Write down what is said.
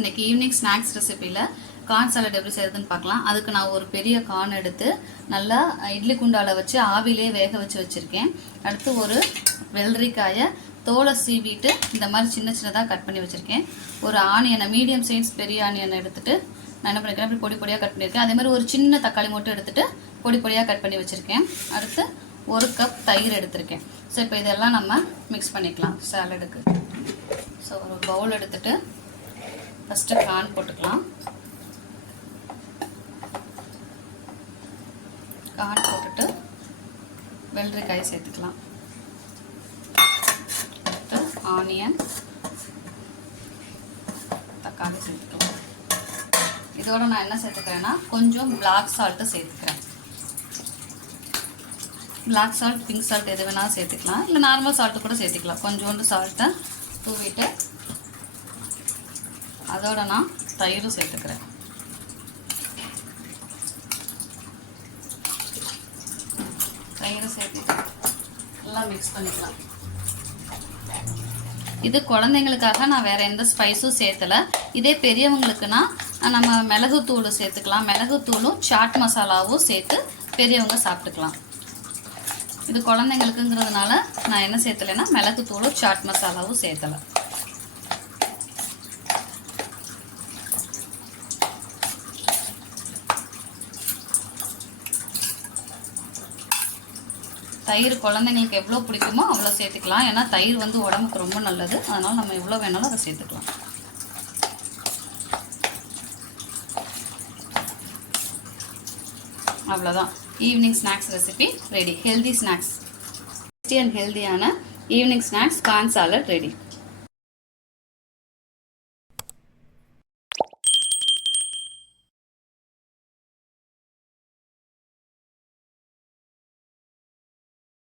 இன்னைக்கு evening snacks ரெசிபியில் corn salad எப்படி செய்யறதுன்னு பார்க்கலாம். அதுக்கு நான் ஒரு பெரிய கார்ன் எடுத்து நல்லா இட்லி குண்டால வச்சு ஆவிலே வேக வச்சுருக்கேன். அடுத்து ஒரு வெள்ளரிக்காயை தோலை சீவிட்டு இந்த மாதிரி சின்ன சின்னதாக கட் பண்ணி வச்சுருக்கேன். ஒரு ஆனியனை மீடியம் சைஸ் பெரிய ஆனியனை எடுத்துகிட்டு நான் என்ன பண்ணிக்கிறேன், அப்படி பொடி பொடியாக கட் பண்ணியிருக்கேன். அதே மாதிரி ஒரு சின்ன தக்காளி மட்டும் எடுத்துகிட்டு பொடி பொடியாக கட் பண்ணி வச்சுருக்கேன். அடுத்து ஒரு கப் தயிர் எடுத்திருக்கேன். ஸோ இப்போ இதெல்லாம் நம்ம மிக்ஸ் பண்ணிக்கலாம் சாலடுக்கு. ஸோ ஒரு பவுல் எடுத்துகிட்டு ஃபஸ்ட்டு கார்ன் போட்டுக்கலாம். கார்ன் போட்டுட்டு வெள்ளரிக்காய் சேர்த்துக்கலாம். அடுத்து ஆனியன், தக்காளி சேர்த்துக்கலாம். இதோட நான் என்ன சேர்த்துக்கிறேன்னா கொஞ்சம் பிளாக் சால்ட்டு சேர்த்துக்கிறேன். பிளாக் சால்ட், பிங்க் சால்ட் எது வேணாலும் சேர்த்துக்கலாம், இல்லை நார்மல் சால்ட்டு கூட சேர்த்துக்கலாம். கொஞ்சோண்டு சால்ட்டை தூவிட்டு அதோட நான் தயிரும் சேர்த்துக்கிறேன். தயிரும் சேர்த்துட்டு எல்லாம் மிக்ஸ் பண்ணிக்கலாம். இது குழந்தைங்களுக்காக நான் வேறு எந்த ஸ்பைஸும் சேர்த்தலை. இதே பெரியவங்களுக்குன்னா நம்ம மிளகுத்தூள் சேர்த்துக்கலாம். மிளகுத்தூளும் சாட் மசாலாவும் சேர்த்து பெரியவங்க சாப்பிட்டுக்கலாம். இது குழந்தைங்களுக்குங்கிறதுனால நான் என்ன சேர்த்தலைன்னா மிளகுத்தூளும் சாட் மசாலாவும் சேர்த்தலை. தயிர் குழந்தைங்களுக்கு எவ்வளோ பிடிக்குமோ அவ்வளோ சேர்த்துக்கலாம். ஏன்னா தயிர் வந்து உடம்புக்கு ரொம்ப நல்லது. அதனால் நம்ம எவ்வளோ வேணாலும் அதை சேர்த்துக்கலாம். அவ்வளோதான், evening snacks recipe ready. Healthy snacks, tasty and ஹெல்தியான evening snacks corn salad ready.